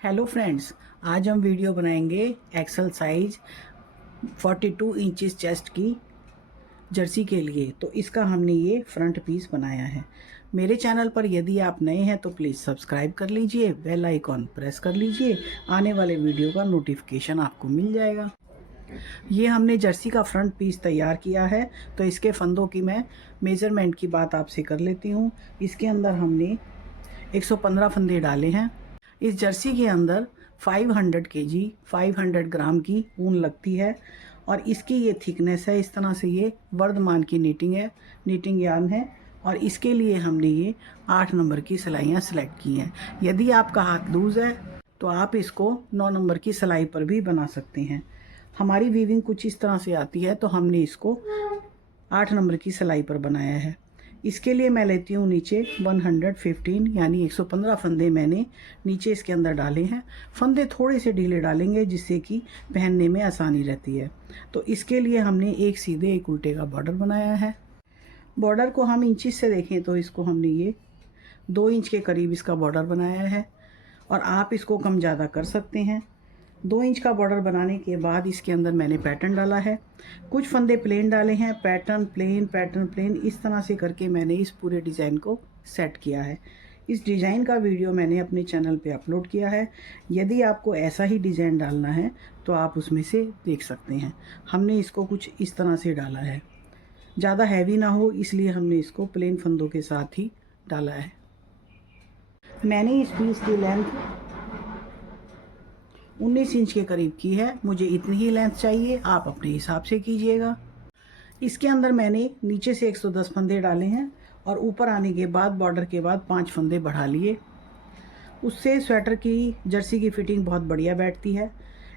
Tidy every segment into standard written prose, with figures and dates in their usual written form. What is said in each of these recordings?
Hello friends, आज हम video बनाएंगे एक्सल साइज 42 इंचेस चेस्ट की जर्सी के लिए। तो इसका हमने ये फ्रंट पीस बनाया है। मेरे चैनल पर यदि आप नए हैं तो प्लीज़ सब्सक्राइब कर लीजिए, बेल आइकॉन प्रेस कर लीजिए, आने वाले वीडियो का नोटिफिकेशन आपको मिल जाएगा। ये हमने जर्सी का फ्रंट पीस तैयार किया है। तो इसके फंदों की मैं मेज़रमेंट की बात आपसे कर लेती हूँ। इसके अंदर हमने 115 फंदे डाले हैं। इस जर्सी के अंदर 500 केजी 500 ग्राम की ऊन लगती है और इसकी ये थिकनेस है। इस तरह से ये वर्धमान की नीटिंग है, नीटिंग यार्न है। और इसके लिए हमने ये 8 नंबर की सिलाइयाँ सिलेक्ट की हैं। यदि आपका हाथ लूज़ है तो आप इसको 9 नंबर की सिलाई पर भी बना सकते हैं। हमारी वीविंग कुछ इस तरह से आती है, तो हमने इसको 8 नंबर की सिलाई पर बनाया है। इसके लिए मैं लेती हूँ नीचे 115 यानी 115 फंदे मैंने नीचे इसके अंदर डाले हैं। फंदे थोड़े से ढीले डालेंगे जिससे कि पहनने में आसानी रहती है। तो इसके लिए हमने एक सीधे एक उल्टे का बॉर्डर बनाया है। बॉर्डर को हम इंचेस से देखें तो इसको हमने ये 2 इंच के करीब इसका बॉर्डर बनाया है और आप इसको कम ज़्यादा कर सकते हैं। 2 इंच का बॉर्डर बनाने के बाद इसके अंदर मैंने पैटर्न डाला है। कुछ फंदे प्लेन डाले हैं, पैटर्न प्लेन, इस तरह से करके मैंने इस पूरे डिज़ाइन को सेट किया है। इस डिज़ाइन का वीडियो मैंने अपने चैनल पे अपलोड किया है। यदि आपको ऐसा ही डिज़ाइन डालना है तो आप उसमें से देख सकते हैं। हमने इसको कुछ इस तरह से डाला है, ज़्यादा हैवी ना हो इसलिए हमने इसको प्लेन फंदों के साथ ही डाला है। मैंने इस पीस की लेंथ 19 इंच के करीब की है। मुझे इतनी ही लेंथ चाहिए, आप अपने हिसाब से कीजिएगा। इसके अंदर मैंने नीचे से 110 फंदे डाले हैं और ऊपर आने के बाद बॉर्डर के बाद 5 फंदे बढ़ा लिए। उससे स्वेटर की जर्सी की फिटिंग बहुत बढ़िया बैठती है।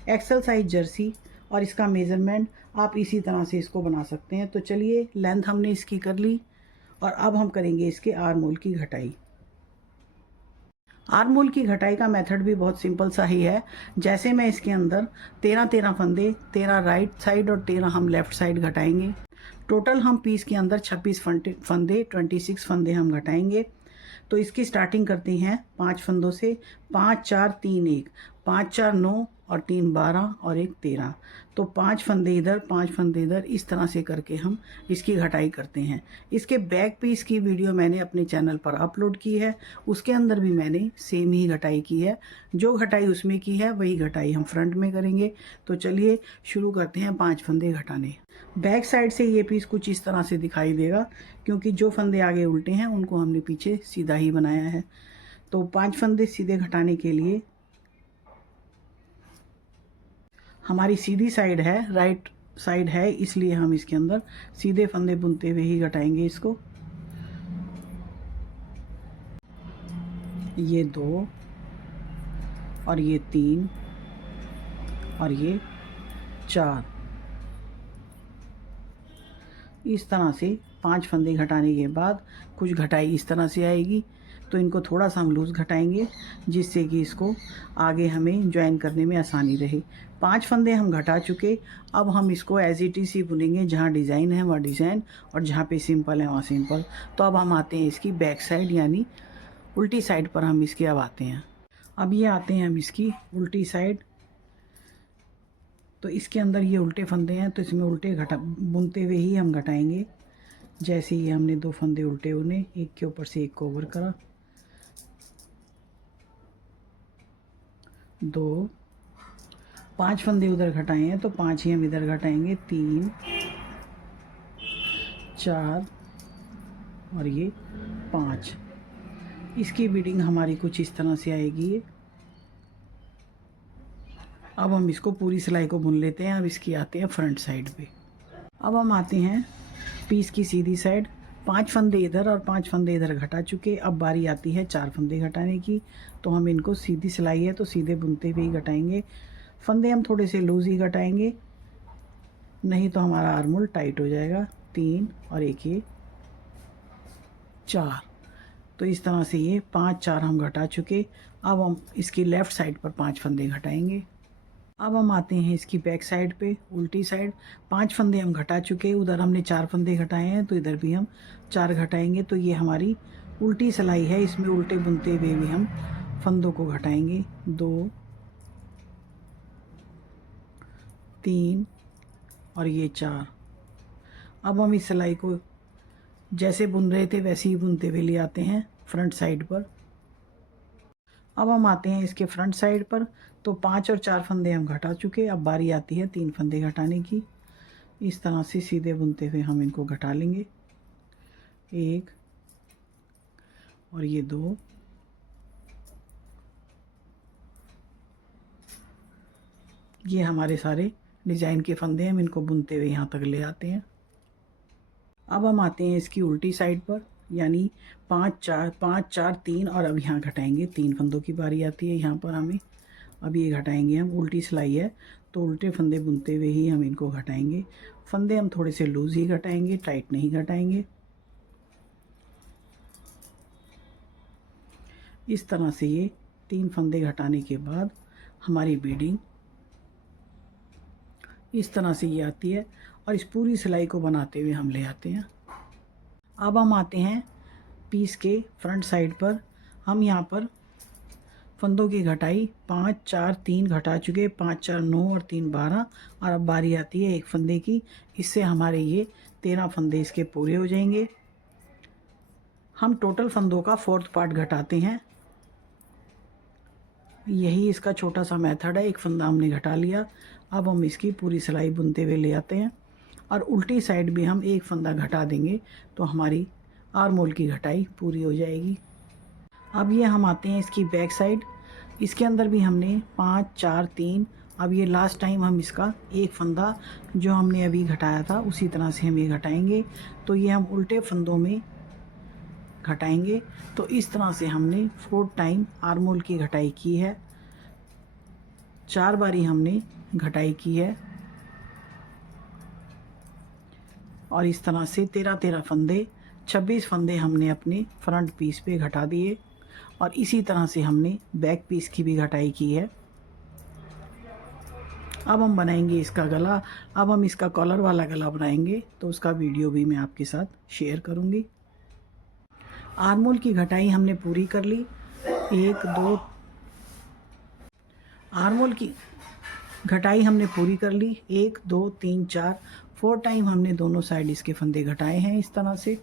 एक्सल साइज जर्सी और इसका मेज़रमेंट आप इसी तरह से इसको बना सकते हैं। तो चलिए, लेंथ हमने इसकी कर ली और अब हम करेंगे इसके आर्म होल की घटाई। आर्म होल की घटाई का मेथड भी बहुत सिंपल सा ही है। जैसे मैं इसके अंदर 13 फंदे, 13 राइट साइड और 13 हम लेफ़्ट साइड घटाएंगे। टोटल हम पीस के अंदर 26 फंदे 26 फंदे हम घटाएंगे। तो इसकी स्टार्टिंग करते हैं 5 फंदों से। 5 4 3 1, 5 4 9 और 3 12 और 1 13। तो 5 फंदे इधर 5 फंदे इधर, इस तरह से करके हम इसकी घटाई करते हैं। इसके बैक पीस की वीडियो मैंने अपने चैनल पर अपलोड की है, उसके अंदर भी मैंने सेम ही घटाई की है। जो घटाई उसमें की है वही घटाई हम फ्रंट में करेंगे। तो चलिए शुरू करते हैं 5 फंदे घटाने। बैक साइड से ये पीस कुछ इस तरह से दिखाई देगा, क्योंकि जो फंदे आगे उल्टे हैं उनको हमने पीछे सीधा ही बनाया है। तो 5 फंदे सीधे घटाने के लिए हमारी सीधी साइड है, राइट साइड है, इसलिए हम इसके अंदर सीधे फंदे बुनते हुए ही घटाएंगे इसको। ये 2 और ये 3 और ये 4, इस तरह से 5 फंदे घटाने के बाद कुछ घटाई इस तरह से आएगी। तो इनको थोड़ा सा हम लूज़ घटाएंगे जिससे कि इसको आगे हमें ज्वाइन करने में आसानी रहे। 5 फंदे हम घटा चुके। अब हम इसको एज इट इज़ ही बुनेंगे, जहाँ डिज़ाइन है वहाँ डिज़ाइन और जहाँ पे सिंपल है वहाँ सिंपल। तो अब हम आते हैं इसकी बैक साइड यानी उल्टी साइड पर हम इसके अब आते हैं। अब ये आते हैं हम इसकी उल्टी साइड। तो इसके अंदर ये उल्टे फंदे हैं, तो इसमें उल्टे बुनते हुए ही हम घटाएंगे। जैसे ही हमने 2 फंदे उल्टे बुने, एक के ऊपर से एक को ओवर करा, 2 5 फंदे उधर घटाए हैं तो 5 ही हम इधर घटाएंगे। 3 4 और ये 5। इसकी बीडिंग हमारी कुछ इस तरह से आएगी ये। अब हम इसको पूरी सिलाई को बुन लेते हैं। अब इसकी आते हैं फ्रंट साइड पे। अब हम आते हैं पीस की सीधी साइड। 5 फंदे इधर और 5 फंदे इधर घटा चुके। अब बारी आती है 4 फंदे घटाने की। तो हम इनको सीधी सिलाई है तो सीधे बुनते हुए ही घटाएंगे। फंदे हम थोड़े से लूज ही घटाएंगे, नहीं तो हमारा आर्म होल टाइट हो जाएगा। 3 और एक ये 4। तो इस तरह से ये 5 4 हम घटा चुके। अब हम इसकी लेफ़्ट साइड पर 5 फंदे घटाएंगे। अब हम आते हैं इसकी बैक साइड पे, उल्टी साइड। 5 फंदे हम घटा चुके। उधर हमने 4 फंदे घटाए हैं तो इधर भी हम 4 घटाएंगे। तो ये हमारी उल्टी सिलाई है, इसमें उल्टे बुनते हुए भी हम फंदों को घटाएंगे, 2 3 और ये 4। अब हम इस सिलाई को जैसे बुन रहे थे वैसे ही बुनते हुए ले आते हैं फ्रंट साइड पर। अब हम आते हैं इसके फ्रंट साइड पर। तो 5 और 4 फंदे हम घटा चुके, अब बारी आती है 3 फंदे घटाने की। इस तरह से सीधे बुनते हुए हम इनको घटा लेंगे, 1 और ये 2, ये हमारे सारे डिज़ाइन के फंदे हम इनको बुनते हुए यहाँ तक ले आते हैं। अब हम आते हैं इसकी उल्टी साइड पर, यानी 5 4 3 और अब यहाँ घटाएंगे 3 फंदों की बारी आती है यहाँ पर हमें। अब ये घटाएंगे हम, उल्टी सिलाई है तो उल्टे फंदे बुनते हुए ही हम इनको घटाएंगे। फंदे हम थोड़े से लूज़ ही घटाएंगे, टाइट नहीं घटाएंगे। इस तरह से ये 3 फंदे घटाने के बाद हमारी बीडिंग इस तरह से ये आती है और इस पूरी सिलाई को बनाते हुए हम ले आते हैं। अब हम आते हैं पीस के फ्रंट साइड पर। हम यहाँ पर फंदों की घटाई 5 4 3 घटा चुके, 5 4 9 और 3 12, और अब बारी आती है एक फंदे की। इससे हमारे ये 13 फंदे इसके पूरे हो जाएंगे। हम टोटल फंदों का 4th पार्ट घटाते हैं, यही इसका छोटा सा मेथड है। एक फंदा हमने घटा लिया, अब हम इसकी पूरी सिलाई बुनते हुए ले आते हैं और उल्टी साइड भी हम एक फंदा घटा देंगे तो हमारी आर्म होल की घटाई पूरी हो जाएगी। अब ये हम आते हैं इसकी बैक साइड। इसके अंदर भी हमने 5 4 3, अब ये लास्ट टाइम हम इसका एक फंदा जो हमने अभी घटाया था उसी तरह से हम ये घटाएंगे। तो ये हम उल्टे फंदों में घटाएंगे। तो इस तरह से हमने 4 टाइम आर्म होल की घटाई की है, 4 बारी हमने घटाई की है और इस तरह से 13 फंदे 26 फंदे हमने अपने फ्रंट पीस पे घटा दिए और इसी तरह से हमने बैक पीस की भी घटाई की है। अब हम बनाएंगे इसका गला। अब हम इसका कॉलर वाला गला बनाएंगे तो उसका वीडियो भी मैं आपके साथ शेयर करूंगी। आर्म होल की घटाई हमने पूरी कर ली, 1 2 आर्म होल की घटाई हमने पूरी कर ली, 1 2 3 4 टाइम हमने दोनों साइड इसके फंदे घटाए हैं इस तरह से।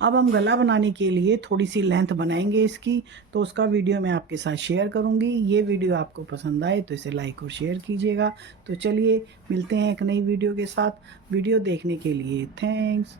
अब हम गला बनाने के लिए थोड़ी सी लेंथ बनाएंगे इसकी, तो उसका वीडियो मैं आपके साथ शेयर करूंगी। ये वीडियो आपको पसंद आए तो इसे लाइक और शेयर कीजिएगा। तो चलिए मिलते हैं एक नई वीडियो के साथ। वीडियो देखने के लिए थैंक्स।